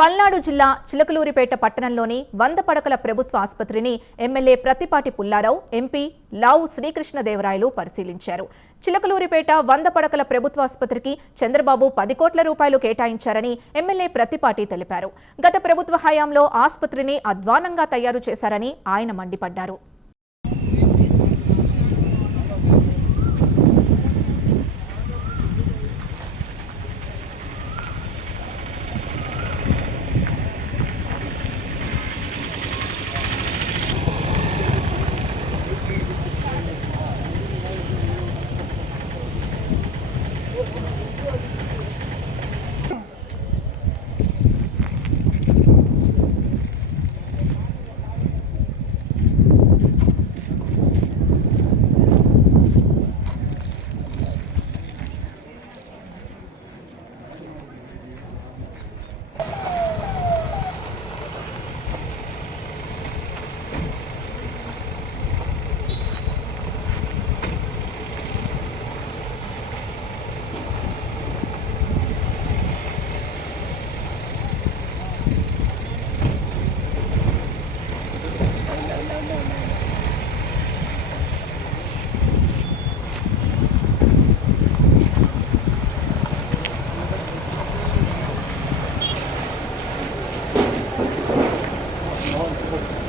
పల్నాడు జిల్లా చిలకలూరిపేట పట్టణంలోని వంద పడకల ప్రభుత్వ ఆసుపత్రిని ఎమ్మెల్యే ప్రతిపాటి పుల్లారావు ఎంపీ లావు శ్రీకృష్ణదేవరాయలు పరిశీలించారు. చిలకలూరిపేట వంద పడకల ప్రభుత్వ ఆసుపత్రికి చంద్రబాబు పది కోట్ల రూపాయలు కేటాయించారని ఎమ్మెల్యే ప్రతిపాటి తెలిపారు. గత ప్రభుత్వ హయాంలో ఆసుపత్రిని అధ్వానంగా తయారు చేశారని ఆయన మండిపడ్డారు. అని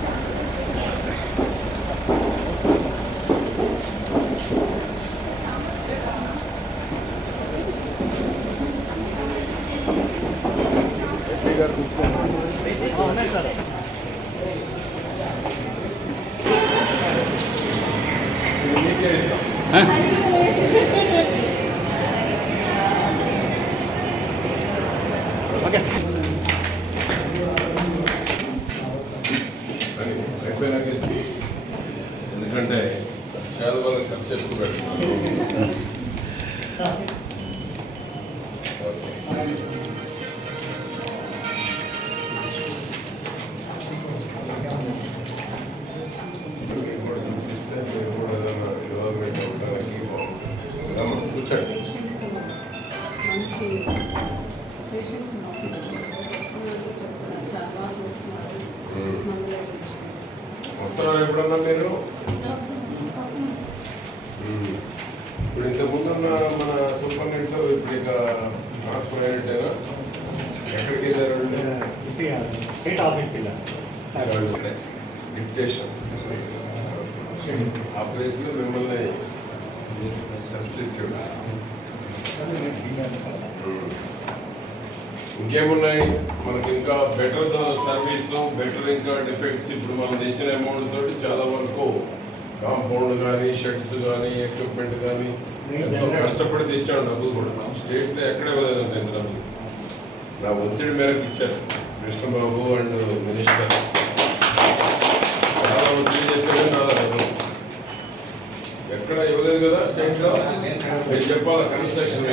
స్టేట్ ఆఫీస్కి వెళ్ళాను. డిప్యుటేషన్. ఆ ప్లేస్లో మిమ్మల్ని సబ్స్టిట్యూట్. ఇంకేమున్నాయి? మనకి ఇంకా బెటర్ సర్వీస్ బెటర్ ఇంకా డిఫెక్ట్స్ ఇప్పుడు మనం తెచ్చిన అమౌంట్ తోటి చాలా వరకు కాంపౌండ్ కానీ షెడ్స్ కానీ ఎక్విప్మెంట్ కానీ ఎంతో కష్టపడి తెచ్చాడు డబ్బులు కూడా. స్టేట్లో ఎక్కడ ఇవ్వలేదంటే ఇంత డబ్బులు నా ఒత్తిడి మేరకు ఇచ్చారు. Krishnababu and minister. చాలా ఒత్తిడి చేస్తేనే చాలా డబ్బులు ఎక్కడ ఇవ్వలేదు కదా స్టేట్లో మీరు చెప్పాలి కన్స్ట్రక్షన్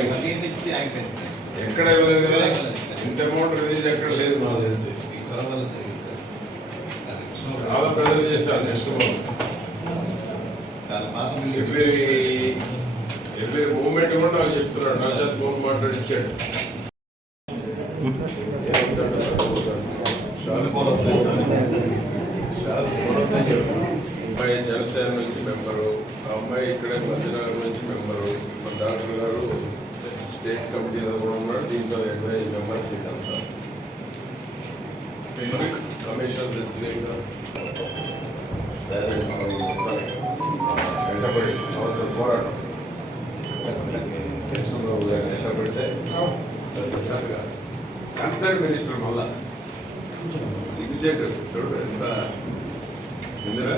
ఎక్కడ ఇవ్వలేదు కదా? ఇంత అమౌంట్ రిలీజ్ ఎక్కడ లేదు నాకు తెలిసి. చాలా ప్రజలు చేశారు కృష్ణబాబు. ఎవ్రీ ఎవ్రీ మూమెంట్ కూడా నాకు చెప్తున్నాడు. నా చేత ఫోన్ మాట్లాడిచ్చాడు. అమ్మాయి జనసేన నుంచి మెంబరు ఆ అమ్మాయి ఇక్కడే మధ్యనగర్ నుంచి మెంబరు మా డాక్టర్ గారు స్టేట్ కమిటీలో కూడా ఉన్నాడు దీంతో ఎనభై మెంబర్స్ ఇదంతా కమిషనర్ వెంటబడి సంవత్సరం పోరాటం. కృష్ణబాబు గారిని వెంటబడితే కన్సర్న్ మినిస్టర్ మళ్ళా. సిగ్గుచేటు చూడు ఎంత ఇందిరా?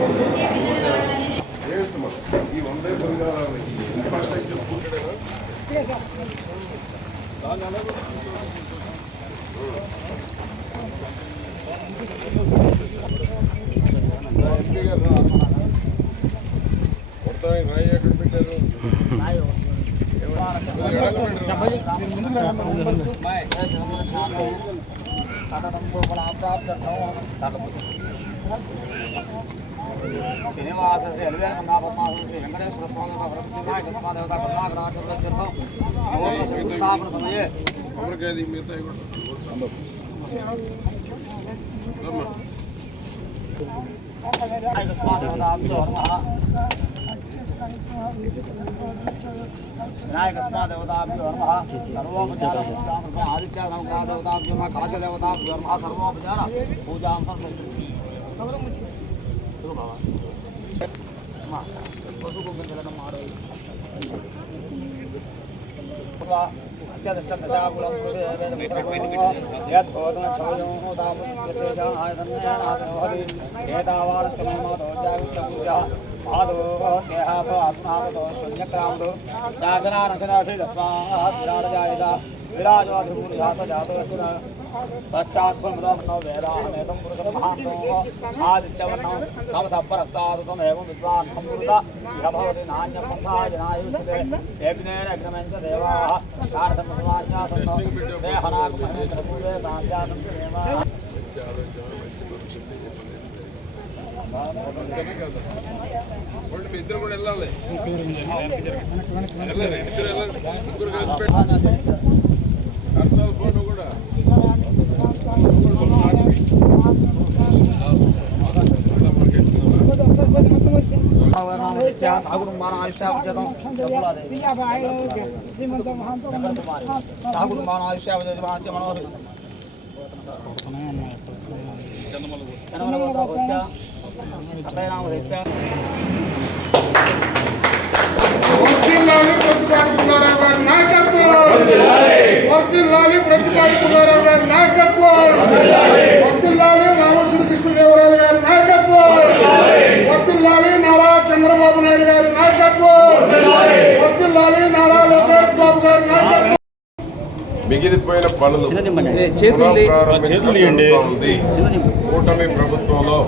ఈ వందే పరిహారాలు ఇన్ఫ్రాస్ట్రక్చర్ దాని అలాగే మొత్తానికి రాయి శ్రీ అలివేల కన్నాపద్మాసం శ్రీ వెంకటేశ్వర స్వామి వరసిద్ధి నాయక స్వాదేవత కరుణాకరాచరణం స్థాపన సమయే కొబ్బరికాయ మిగతా కూడా అమ్మా. నాయక వినాయక స్వాదేవతాభ్యో నమః. సర్వోపచార ఆదిత్య దేవతాభ్యో నమః. కాశదేవతాభ్యో సర్వోపచార పూజాం సమర్పయామి ఇదిగో బావా. అమ్మా, పసుపు గింజలను మాడు పశ్చాత్పరస్తాదమేవ విద్వాంసం భవతి నాణ్యం పంథాయనాయుష్యతే యజ్ఞేన అగ్నమెంచ దేవాः కార్తమసమాజ్ఞాసంతో దేహనాగమహేంద్రపూజే సాంఖ్యాతం దేవా మంచి ఆలోచన మంచి భవిష్యత్తు ఏ పని లేదు. అంతేనే కదా వాళ్ళు మీ ఇద్దరు కూడా వెళ్ళాలి వెళ్ళాలి ఇద్దరు వెళ్ళాలి ముగ్గురు కలిసి పెట్టి కన్సల్ ఫోన్ కూడా సాగుడుంబాన ఆయుష్యావజతం సాగుడుంబాన ఆయుష్యావజతి మాస్య మనోహరి వర్తిల్లాలి ప్రతిపాటి పుల్లారావు గారి నాయకత్వం వర్తిల్లాలి ప్రతిపాటి పుల్లారావు గారి నాయకత్వం వర్తిల్లాలి రామశ్రీ కృష్ణదేవరాయలు గారి నాయకత్వం వర్తిల్లాలి నారా చంద్రబాబు నాయుడు గారి నాయకత్వం వర్తిల్లాలి నారా లోకేష్ బాబు గారి నాయకత్వం మిగిలిపోయిన పనులు. కూటమి ప్రభుత్వంలో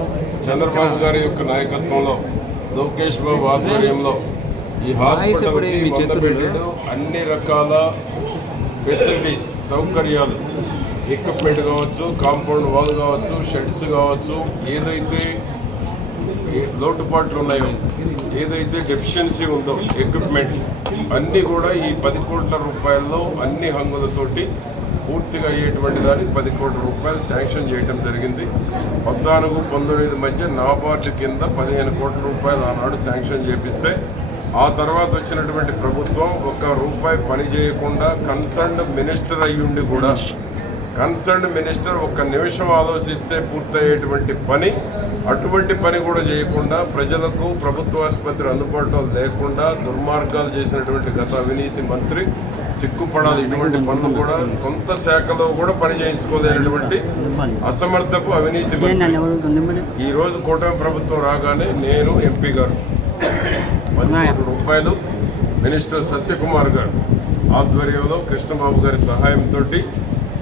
చంద్రబాబు గారి యొక్క నాయకత్వంలో లోకేష్ బాబు ఆధ్వర్యంలో ఈ హాస్పిటల్కి వంద బెడ్లు అన్ని రకాల ఫెసిలిటీస్ సౌకర్యాలు ఎక్విప్మెంట్ కావచ్చు కాంపౌండ్ వాల్ కావచ్చు షెడ్స్ కావచ్చు ఏదైతే లోటుపాట్లు ఉన్నాయో ఏదైతే డెఫిషియన్సీ ఉందో ఎక్విప్మెంట్ అన్నీ కూడా ఈ పది కోట్ల రూపాయల్లో అన్ని హంగులతోటి పూర్తిగా అయ్యేటువంటి దానికి పది కోట్ల రూపాయలు శాంక్షన్ చేయడం జరిగింది. పద్నాలుగు పంతొమ్మిది మధ్య నాబార్డు కింద పదిహేను కోట్ల రూపాయలు ఆనాడు శాంక్షన్ చేపిస్తే ఆ తర్వాత వచ్చినటువంటి ప్రభుత్వం ఒక్క రూపాయి పని చేయకుండా కన్సర్న్డ్ మినిస్టర్ అయ్యుండి కూడా కన్సర్న్ మినిస్టర్ ఒక్క నిమిషం ఆలోచిస్తే పూర్తయ్యేటువంటి పని అటువంటి పని కూడా చేయకుండా ప్రజలకు ప్రభుత్వ ఆసుపత్రి అందుబాటులో లేకుండా దుర్మార్గాలు చేసినటువంటి గత అవినీతి మంత్రి సిగ్గుపడాలి. ఇటువంటి పనులు కూడా సొంత శాఖలో కూడా పని చేయించుకోలేనటువంటి అసమర్థపు అవినీతి ఈ రోజు కూటమి ప్రభుత్వం రాగానే నేను ఎంపీ గారు. పది కోట్ల రూపాయలు మినిస్టర్ సత్యకుమార్ గారు ఆధ్వర్యంలో కృష్ణబాబు గారి సహాయంతో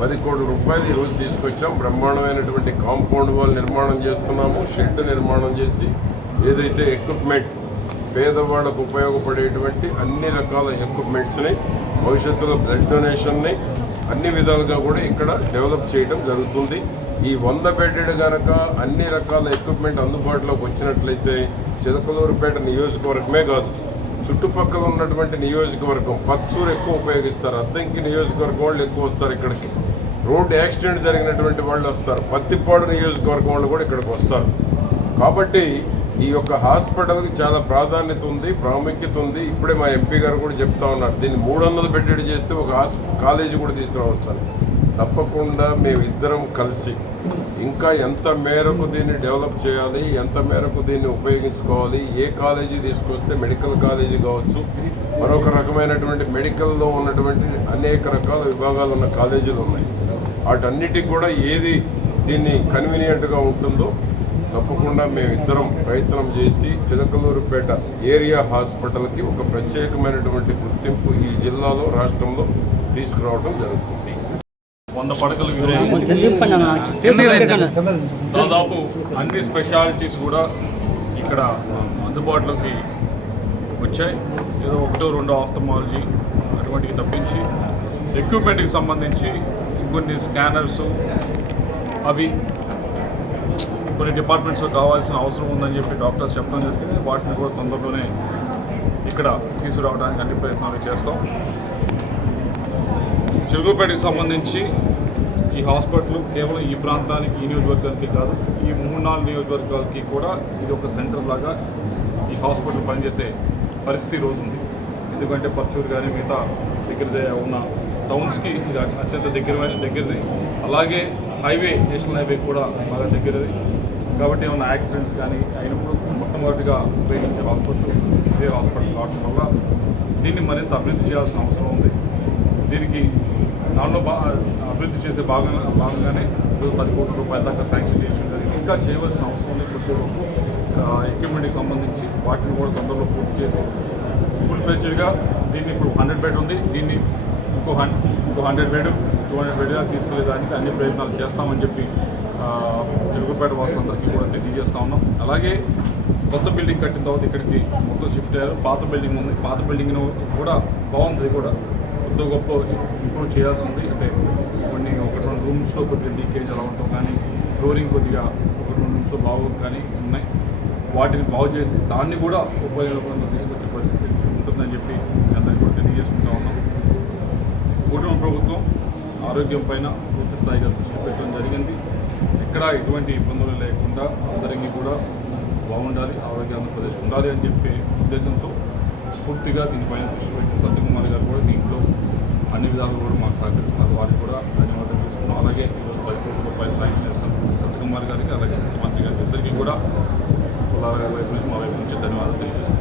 పది కోట్ల రూపాయలు ఈరోజు తీసుకొచ్చాం. బ్రహ్మాండమైనటువంటి కాంపౌండ్ వాల్ నిర్మాణం చేస్తున్నాము. షెడ్ నిర్మాణం చేసి ఏదైతే ఎక్విప్మెంట్ పేదవాళ్ళకు ఉపయోగపడేటువంటి అన్ని రకాల ఎక్విప్మెంట్స్ని భవిష్యత్తులో బ్లడ్ డొనేషన్ని అన్ని విధాలుగా కూడా ఇక్కడ డెవలప్ చేయడం జరుగుతుంది. ఈ వంద బెడ్డెడ్ కనుక అన్ని రకాల ఎక్విప్మెంట్ అందుబాటులోకి వచ్చినట్లయితే చిలకలూరుపేట నియోజకవర్గమే కాదు చుట్టుపక్కల ఉన్నటువంటి నియోజకవర్గం పచ్చూరు ఎక్కువ ఉపయోగిస్తారు. అద్దంకి నియోజకవర్గం వాళ్ళు ఎక్కువ వస్తారు ఇక్కడికి. రోడ్డు యాక్సిడెంట్ జరిగినటువంటి వాళ్ళు వస్తారు. పత్తిపాడు నియోజకవర్గం వాళ్ళు కూడా ఇక్కడికి వస్తారు. కాబట్టి ఈ యొక్క హాస్పిటల్కి చాలా ప్రాధాన్యత ఉంది ప్రాముఖ్యత ఉంది. ఇప్పుడే మా ఎంపీ గారు కూడా చెప్తా ఉన్నారు. దీన్ని మూడు వందలు బెడ్డెడ్ చేస్తే ఒక హాస్ కాలేజీ కూడా తీసుకురావచ్చు అని తప్పకుండా మేమిద్దరం కలిసి ఇంకా ఎంత మేరకు దీన్ని డెవలప్ చేయాలి ఎంత మేరకు దీన్ని ఉపయోగించుకోవాలి ఏ కాలేజీ తీసుకొస్తే మెడికల్ కాలేజీ కావచ్చు మరొక రకమైనటువంటి మెడికల్లో ఉన్నటువంటి అనేక రకాల విభాగాలు ఉన్న కాలేజీలు ఉన్నాయి. వాటన్నిటికి కూడా ఏది దీన్ని కన్వీనియంట్గా ఉంటుందో తప్పకుండా మేము ఇద్దరం ప్రయత్నం చేసి చిలకలూరుపేట ఏరియా హాస్పిటల్కి ఒక ప్రత్యేకమైనటువంటి గుర్తింపు ఈ జిల్లాలో రాష్ట్రంలో తీసుకురావడం జరుగుతుంది. వంద పడకలు దాదాపు అన్ని స్పెషాలిటీస్ కూడా ఇక్కడ అందుబాటులోకి వచ్చాయి. ఏదో ఒకటో రెండో ఆఫ్థమాలజీ అటువంటివి తప్పించి ఎక్విప్మెంట్కి సంబంధించి కొన్ని స్కానర్స్ అవి కొన్ని డిపార్ట్మెంట్స్లో కావాల్సిన అవసరం ఉందని చెప్పి డాక్టర్స్ చెప్పడం జరిగింది. వాటిని కూడా తొందరలోనే ఇక్కడ తీసుకురావడానికి అన్ని ప్రయత్నాలు చేస్తాం. చిలుగుపేటకి సంబంధించి ఈ హాస్పిటల్ కేవలం ఈ ప్రాంతానికి ఈ నియోజకవర్గానికి కాదు ఈ మూడు నాలుగు నియోజకవర్గాలకి కూడా ఇది ఒక సెంటర్ లాగా ఈ హాస్పిటల్ పనిచేసే పరిస్థితి రోజు ఉంది. ఎందుకంటే పర్చూరు కానీ మిగతా దగ్గర ఉన్న టౌన్స్కి ఇది అత్యంత దగ్గరమైన దగ్గరది. అలాగే హైవే నేషనల్ హైవే కూడా బాగా దగ్గరది. కాబట్టి ఏమైనా యాక్సిడెంట్స్ కానీ అయినప్పుడు మొట్టమొదటిగా ఉపయోగించే హాస్పిటల్ ఇదే హాస్పిటల్ కావడం వల్ల దీన్ని మరింత అభివృద్ధి చేయాల్సిన అవసరం ఉంది. దీనికి దానిలో బా అభివృద్ధి చేసే భాగంగా భాగంగానే పది కోట్ల రూపాయల దాకా శాంక్షన్ చేసి జరిగింది. ఇంకా చేయవలసిన అవసరం ఉంది ప్రతి ఎక్విప్మెంట్కి సంబంధించి వాటిని కూడా తొందరలో పూర్తి చేసి ఫుల్ ఫ్లెచ్డ్గా దీన్ని ఇప్పుడు హండ్రెడ్ బెడ్ ఉంది. దీన్ని ఇంకో హన్ ఇంకో హండ్రెడ్ వేడు టూ హండ్రెడ్ బెడ్గా తీసుకెళ్ళేదానికి అన్ని ప్రయత్నాలు చేస్తామని చెప్పి ఆ, చిలుగుపేట వాసులందరికీ కూడా తెలియజేస్తా ఉన్నాం. అలాగే కొత్త బిల్డింగ్ కట్టిన తర్వాత ఇక్కడికి మొత్తం షిఫ్ట్ అయ్యారు. పాత బిల్డింగ్ ఉంది. పాత బిల్డింగ్ కూడా బాగుంది కూడా. కొద్ది గొప్ప ఇంప్రూవ్ చేయాల్సి ఉంది. అంటే కొన్ని ఒక రెండు రూమ్స్లో కొద్దిగా లీకేజ్ అలా ఉంటాం కానీ ఫ్లోరింగ్ కొద్దిగా ఒక రెండు రూమ్స్లో బాగు కానీ ఉన్నాయి. వాటిని బాగు చేసి దాన్ని కూడా ఉపయోగపడంలో తీసుకొచ్చే పరిస్థితి ఉంటుందని చెప్పి అందరికీ కూటమి ప్రభుత్వం ఆరోగ్యం పైన పూర్తి స్థాయిగా దృష్టి పెట్టడం జరిగింది. ఎక్కడా ఎటువంటి ఇబ్బందులు లేకుండా అందరికీ కూడా బాగుండాలి ఆరోగ్య ఆంధ్రప్రదేశ్ ఉండాలి అని చెప్పే ఉద్దేశంతో పూర్తిగా దీనిపైన దృష్టి పెట్టిన సత్యకుమార్ గారు కూడా దీంట్లో అన్ని విధాలు కూడా మాకు సహకరిస్తున్నారు. వారికి కూడా ధన్యవాదాలు తీసుకున్నాం అలాగే ఈరోజు పది కోట్ల రూపాయలు సాయం చేస్తాం సత్యకుమార్ గారికి అలాగే ముఖ్యమంత్రి గారికి ఇద్దరికీ కూడా కులాల గారి వైపు నుంచి మా వైపు నుంచి ధన్యవాదాలు తెలియజేస్తున్నాం.